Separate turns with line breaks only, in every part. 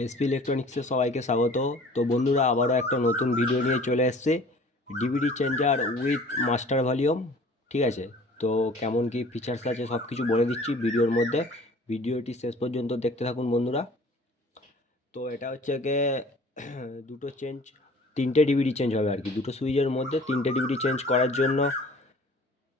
SP ইলেকট্রনিক্সে সবাইকে স্বাগত। তো বন্ধুরা, আবারও একটা নতুন ভিডিও নিয়ে চলে এসছে। DVD changer with master volume ঠিক আছে? তো কেমন কি ফিচার্স আছে সব কিছু বলে দিচ্ছি ভিডিওর মধ্যে। ভিডিওটি শেষ পর্যন্ত দেখতে থাকুন বন্ধুরা। তো এটা হচ্ছে গিয়ে দুটো চেঞ্জ তিনটে ডিভিডি চেঞ্জ হবে আর কি। দুটো সুইচের মধ্যে তিনটে ডিভিডি চেঞ্জ করার জন্য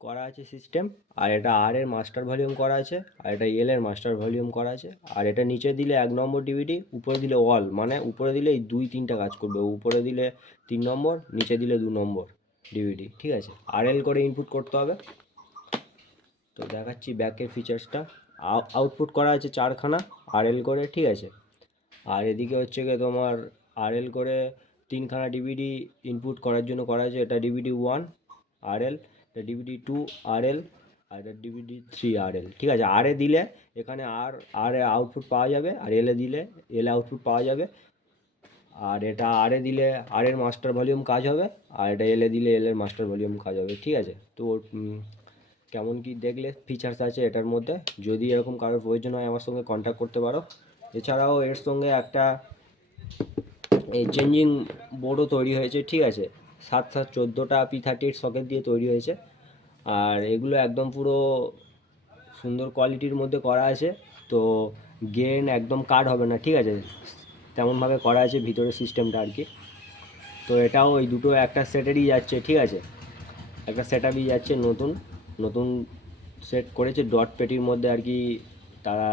করা আছে সিস্টেম আর এটা আর এর মাস্টার ভলিউম করা আছে, আর এটা এল এর মাস্টার ভলিউম করা আছে, আর এটা নিচে দিলে এক নম্বর ডিভিডি উপরে দিলে অল মানে উপরে দিলে এই দুই তিনটা কাজ করবে, উপরে দিলে তিন নম্বর, নিচে দিলে দু নম্বর ডিভিডি ঠিক আছে? আর এল করে ইনপুট করতে হবে। তো দেখাচ্ছি ব্যাকের ফিচার্সটা আউটপুট করা আছে চারখানা আর এল করে, ঠিক আছে? আর এদিকে হচ্ছে গিয়ে তোমার আর এল করে তিনখানা ডিভিডি ইনপুট করার জন্য করা আছে, এটা ডিভিডি ওয়ান আর এল এটা ডিভিডি টু আর এল আর এটা ডিভিডি থ্রি আর এল ঠিক আছে? আর এ দিলে এখানে আর আর এ আউটপুট পাওয়া যাবে, আর এল এ দিলে এল আউটপুট পাওয়া যাবে। আর এটা আর এ দিলে আর এর মাস্টার ভলিউম কাজ হবে, আর এটা এল এ দিলে এল এর মাস্টার ভলিউম কাজ হবে, ঠিক আছে? তো কেমন কি দেখলে ফিচার্স আছে এটার মধ্যে? যদি এরকম কারোর প্রয়োজন হয় আমার সঙ্গে কন্ট্যাক্ট করতে পারো। এছাড়াও এর সঙ্গে একটা চেঞ্জিং বোর্ডও তৈরি হয়েছে, ঠিক আছে? সাত সাত চোদ্দোটা পি থার্টি এইট সকেট দিয়ে তৈরি হয়েছে। আর এগুলো একদম পুরো সুন্দর কোয়ালিটির মধ্যে করা আছে। তো গেন একদম কাট হবে না, ঠিক আছে? তেমনভাবে করা আছে ভিতরের সিস্টেমটা আর কি। তো এটাও ওই দুটো একটা সেটেরই যাচ্ছে, ঠিক আছে? একটা সেট আপই যাচ্ছে নতুন। নতুন সেট করেছে ডট পেটির মধ্যে আর কি তারা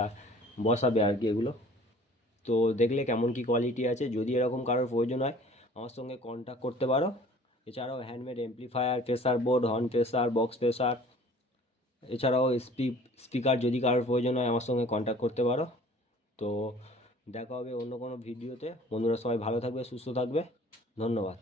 বসাবে আর কি এগুলো। তো দেখলে কেমন কি কোয়ালিটি আছে। যদি এরকম কারোর প্রয়োজন হয়, আমার সঙ্গে কন্ট্যাক্ট করতে পারো। এছাড়াও handmade amplifier pressure board horn pressure box pressure এছাড়াও স্পি স্পিকার যদি কারোর প্রয়োজন হয় আমার সঙ্গে কন্ট্যাক্ট করতে পারো। তো দেখা হবে অন্য কোনো ভিডিওতে বন্ধুরা সবাই ভালো থাকবে, সুস্থ থাকবে। ধন্যবাদ।